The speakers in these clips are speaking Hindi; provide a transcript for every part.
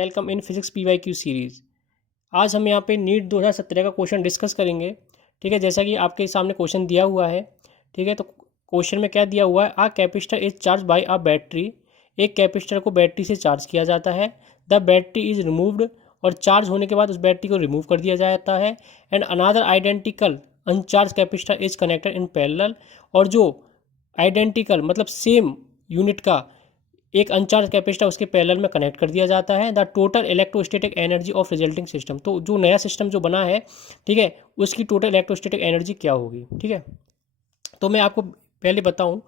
Welcome in physics PYQ series. आज हम यहाँ पे नीट 2017 का क्वेश्चन डिस्कस करेंगे। ठीक है, जैसा कि आपके सामने क्वेश्चन दिया हुआ है। ठीक है, तो क्वेश्चन में क्या दिया हुआ है, a capacitor is charge by a battery. एक कैपेसिटर को बैटरी से चार्ज किया जाता है। द बैटरी इज रिमूव्ड, और चार्ज होने के बाद उस बैटरी को रिमूव कर दिया जाता है। And another identical अनचार्ज capacitor is connected in parallel, और जो आइडेंटिकल मतलब सेम यूनिट का एक अनचार्ज कैपेसिटर उसके पैरेलल में कनेक्ट कर दिया जाता है। The total electrostatic energy of resulting system, तो जो नया सिस्टम जो बना है, ठीक है, उसकी टोटल इलेक्ट्रोस्टैटिक एनर्जी क्या होगी। ठीक है, तो मैं आपको पहले बताऊं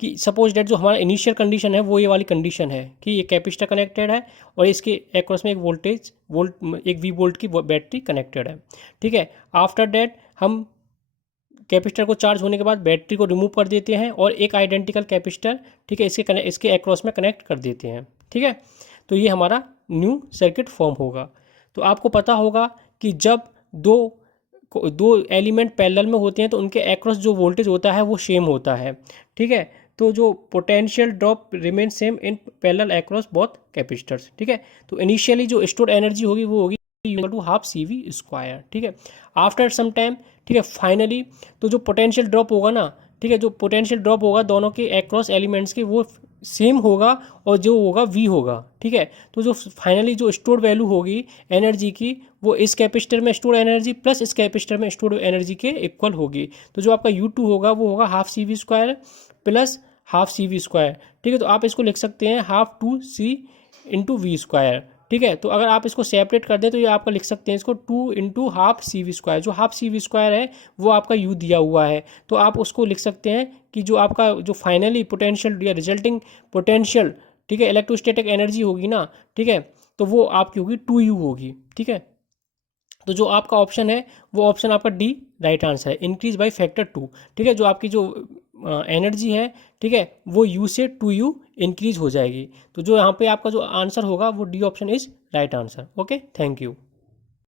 कि सपोज डेट जो हमारा इनिशियल कंडीशन है वो ये वाली कंडीशन है कि ये कैपेसिटर कनेक्टेड है और इसके एक्रॉस में एक एक V वोल्ट की बैटरी कनेक्टेड है। ठीक है, आफ्टर डेट हम कैपेसिटर को चार्ज होने के बाद बैटरी को रिमूव कर देते हैं और एक आइडेंटिकल कैपेसिटर, ठीक है, इसके एक्रॉस में कनेक्ट कर देते हैं। ठीक है, तो ये हमारा न्यू सर्किट फॉर्म होगा। तो आपको पता होगा कि जब दो एलिमेंट पैरेलल में होते हैं तो उनके एक्रॉस जो वोल्टेज होता है वो सेम होता है। ठीक है, तो जो potential drop remain same in parallel across both capacitors. ठीक है, तो इनिशियली जो स्टोर्ड एनर्जी होगी वो होगी इक्वल टू हाफ CV²। ठीक है, आफ्टर सम टाइम, ठीक है, फाइनली तो जो पोटेंशियल ड्रॉप होगा ना, ठीक है, जो पोटेंशियल ड्रॉप होगा दोनों के एक्रॉस एलिमेंट्स के वो सेम होगा और जो होगा V होगा। ठीक है, तो जो फाइनली जो स्टोर्ड वैल्यू होगी एनर्जी की वो इस कैपेसिटर में स्टोर्ड एनर्जी प्लस इस कैपेसिटर में स्टोर्ड एनर्जी के इक्वल होगी। तो जो आपका U2 होगा वो होगा half CV² plus half CV²। ठीक है, तो आप इसको लिख सकते हैं हाफ 2C इंटू V²। ठीक है, तो अगर आप इसको सेपरेट कर दें तो ये आपका लिख सकते हैं इसको 2 इंटू हाफ CV²। जो हाफ CV² है वो आपका U दिया हुआ है, तो आप उसको लिख सकते हैं कि जो आपका जो फाइनली पोटेंशियल या रिजल्टिंग पोटेंशियल, ठीक है, इलेक्ट्रोस्टैटिक एनर्जी होगी ना, ठीक है, तो वो आपकी होगी 2U होगी। ठीक है, तो जो आपका ऑप्शन है वो ऑप्शन आपका D राइट आंसर है, इंक्रीज बाय फैक्टर 2। ठीक है, जो आपकी जो एनर्जी है, ठीक है, वो U से 2U इंक्रीज हो जाएगी। तो जो यहाँ पे आपका जो आंसर होगा वो D option is right answer. Okay, thank you.